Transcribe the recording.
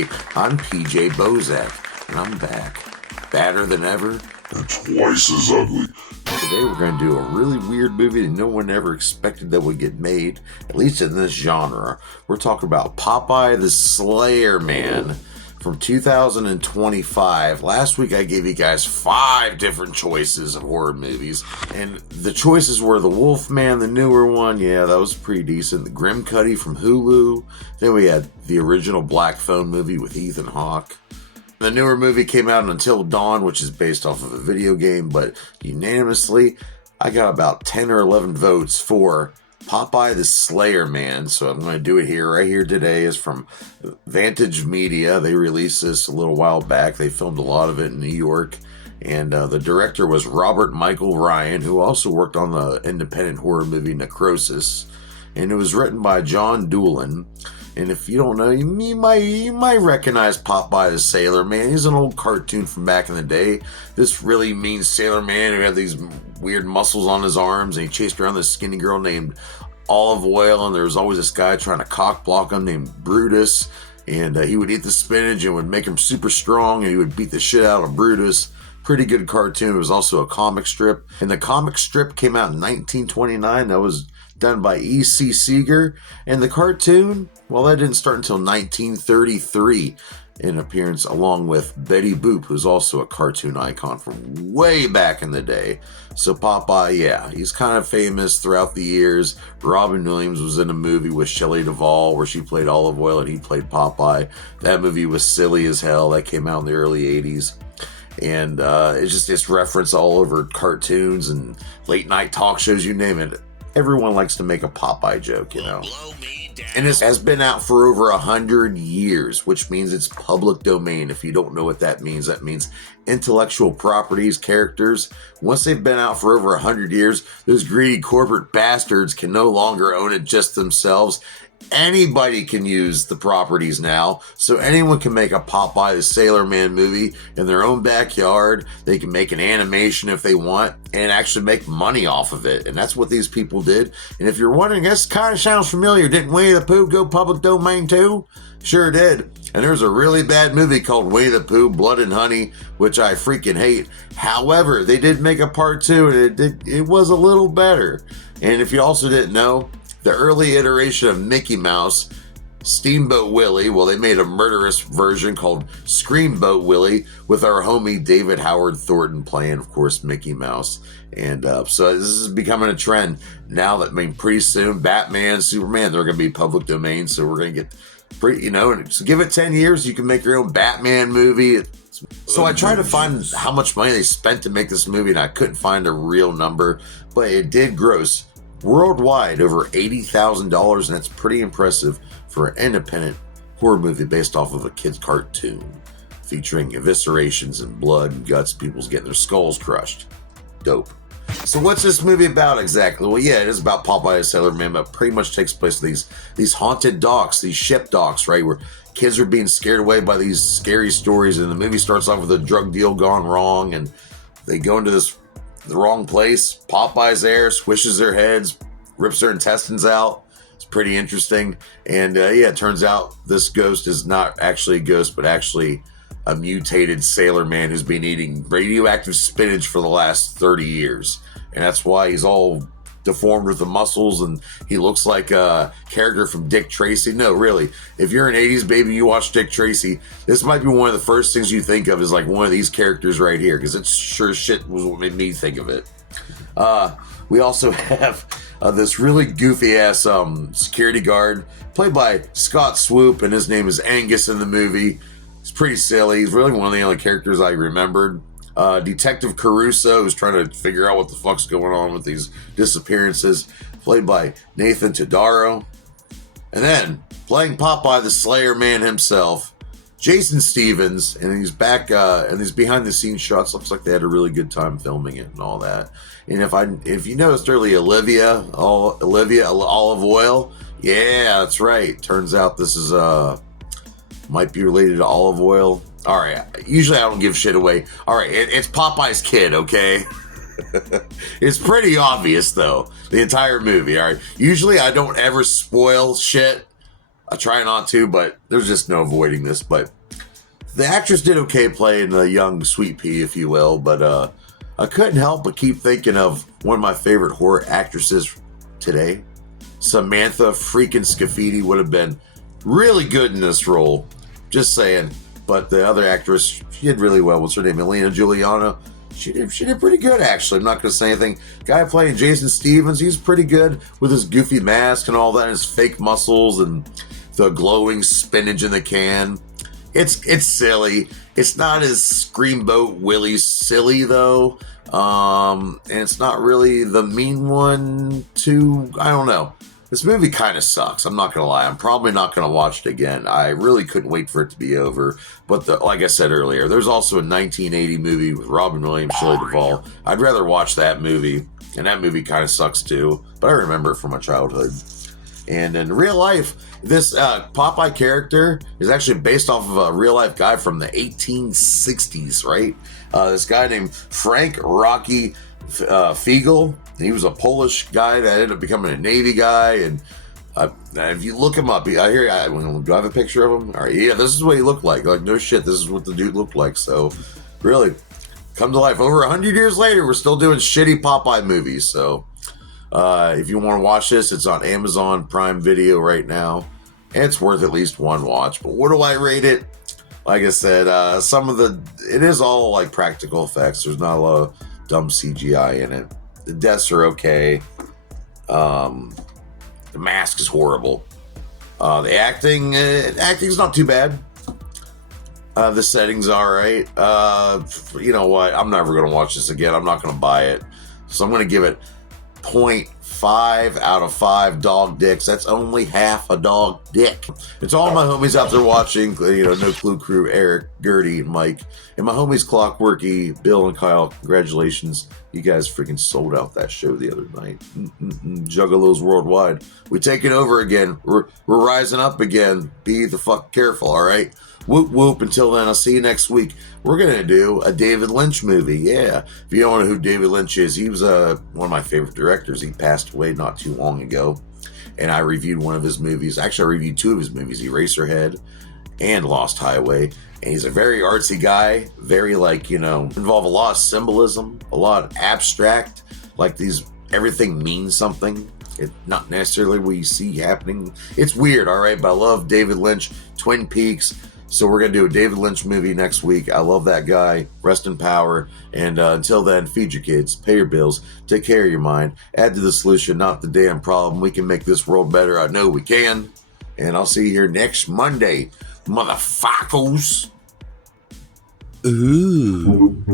Hey, I'm PJ Bozak, and I'm back. Badder than ever. And twice as ugly. Today we're going to do a really weird movie that no one ever expected that would get made, at least in this genre. We're talking about Popeye The Slayer Man from 2025. Last week I gave you guys 5 different choices of horror movies, and the choices were The Wolfman, the newer one, yeah, that was pretty decent. The Grim Cuddy from Hulu. Then we had the original Black Phone movie with Ethan Hawke. The newer movie came out Until Dawn, which is based off of a video game, but unanimously, I got about 10 or 11 votes for Popeye The Slayer Man, so I'm going to do it here. Right here today is from Vantage Media. They released this a little while back. They filmed a lot of it in New York, and the director was Robert Michael Ryan, who also worked on the independent horror movie Necrosis, and it was written by John Doolan. And if you don't know, you might recognize Popeye the Sailor Man. He's an old cartoon from back in the day. This really mean sailor man who had these weird muscles on his arms, and he chased around this skinny girl named Olive Oil, and there was always this guy trying to cock block him named Brutus, and he would eat the spinach and would make him super strong, and he would beat the shit out of Brutus. Pretty good cartoon. It was also a comic strip, and the comic strip came out in 1929. That was done by E.C. Seeger, and the cartoon, well, that didn't start until 1933 in appearance, along with Betty Boop, who's also a cartoon icon from way back in the day. So Popeye, yeah, he's kind of famous throughout the years. Robin Williams was in a movie with Shelley Duvall where she played Olive Oil and he played Popeye. That movie was silly as hell. That came out in the early 80s. And it's referenced all over cartoons and late night talk shows, you name it. Everyone likes to make a Popeye joke, you know. And this has been out for over 100 years, which means it's public domain. If you don't know what that means intellectual properties, characters. Once they've been out for over 100 years, those greedy corporate bastards can no longer own it just themselves. Anybody can use the properties now, so anyone can make a Popeye the Sailor Man movie in their own backyard. They can make an animation if they want and actually make money off of it, and that's what these people did. And if you're wondering, this kind of sounds familiar. Didn't Winnie the Pooh go public domain too? Sure did. And there's a really bad movie called Winnie the Pooh, Blood and Honey, which I freaking hate. However, they did make a part 2, and it was a little better. And if you also didn't know, the early iteration of Mickey Mouse, Steamboat Willie, well, they made a murderous version called Screamboat Willie with our homie David Howard Thornton playing, of course, Mickey Mouse. And so this is becoming a trend now that, pretty soon, Batman, Superman, they're going to be public domain. So we're going to get so give it 10 years, you can make your own Batman movie. So I tried to find how much money they spent to make this movie, and I couldn't find a real number, but it did gross worldwide over $80,000, and that's pretty impressive for an independent horror movie based off of a kid's cartoon featuring eviscerations and blood and guts, people's getting their skulls crushed. Dope. So what's this movie about exactly? Well, yeah, it is about Popeye the Sailor Man, but pretty much takes place in these haunted docks, these ship docks, right, where kids are being scared away by these scary stories, and the movie starts off with a drug deal gone wrong, and they go into the wrong place. Popeye's there, squishes their heads, rips their intestines out. It's pretty interesting. And it turns out this ghost is not actually a ghost, but actually a mutated sailor man who's been eating radioactive spinach for the last 30 years. And that's why he's all deformed with the muscles, and he looks like a character from Dick Tracy. No, really, if you're an 80s baby, you watch Dick Tracy, this might be one of the first things you think of is like one of these characters right here, because it's sure shit was what made me think of it. We also have this really goofy ass security guard played by Scott Swoop, and his name is Angus in the movie. It's pretty silly. He's really one of the only characters I remembered. Detective Caruso, who's trying to figure out what the fuck's going on with these disappearances, played by Nathan Todaro. And then, playing Popeye the Slayer Man himself, Jason Stevens, and he's back, and these behind-the-scenes shots, looks like they had a really good time filming it and all that. And if you noticed earlier, Olivia, Olive Oil, yeah, that's right. Turns out this is, might be related to Olive Oil. All right, usually I don't give shit away. All right, it's Popeye's kid, okay? It's pretty obvious, though, the entire movie, all right? Usually I don't ever spoil shit I try not to, but there's just no avoiding this. But the actress did okay playing the young sweet pea, if you will. But I couldn't help but keep thinking of one of my favorite horror actresses today. Samantha freaking Scafidi would have been really good in this role. Just saying. But the other actress, she did really well. What's her name? Elena Giuliano. She did pretty good, actually. I'm not going to say anything. Guy playing Jason Stevens, he's pretty good with his goofy mask and all that, and his fake muscles and the glowing spinach in the can. It's silly. It's not as Screamboat Willie silly, though. And it's not really the mean one, too. I don't know. This movie kind of sucks. I'm not going to lie. I'm probably not going to watch it again. I really couldn't wait for it to be over. But like I said earlier, there's also a 1980 movie with Robin Williams, Shelley Duvall. I'd rather watch that movie. And that movie kind of sucks too. But I remember it from my childhood. And in real life, this Popeye character is actually based off of a real life guy from the 1860s, right? This guy named Frank Rocky Fiegel. He was a Polish guy that ended up becoming a Navy guy, and if you look him up, do I have a picture of him? All right, yeah, this is what he looked like. Like, no shit, this is what the dude looked like. So, really, come to life. Over 100 years later, we're still doing shitty Popeye movies. So, if you want to watch this, it's on Amazon Prime Video right now. And it's worth at least one watch. But what do I rate it? Like I said, it is all like practical effects. There's not a lot of dumb CGI in it. The deaths are okay. The mask is horrible. The acting's not too bad. The setting's all right. You know what? I'm never going to watch this again. I'm not going to buy it. So I'm going to give it 0.5 out of 5 dog dicks. That's only half a dog dick. It's all my homies out there watching. No Clue Crew, Eric, Gertie, and Mike. And my homies Clockworky, Bill, and Kyle. Congratulations. You guys freaking sold out that show the other night. Juggalos worldwide. We're taking over again. We're rising up again. Be the fuck careful, all right? Whoop, whoop. Until then, I'll see you next week. We're going to do a David Lynch movie. Yeah. If you don't know who David Lynch is, he was one of my favorite directors. He passed away not too long ago. And I reviewed one of his movies. Actually, I reviewed 2 of his movies, Eraserhead and Lost Highway. And he's a very artsy guy. Very, involve a lot of symbolism, a lot of abstract. Everything means something. It's not necessarily what you see happening. It's weird, all right? But I love David Lynch, Twin Peaks. So we're going to do a David Lynch movie next week. I love that guy. Rest in power. And until then, feed your kids, pay your bills, take care of your mind, add to the solution, not the damn problem. We can make this world better. I know we can. And I'll see you here next Monday, motherfuckers. Ooh.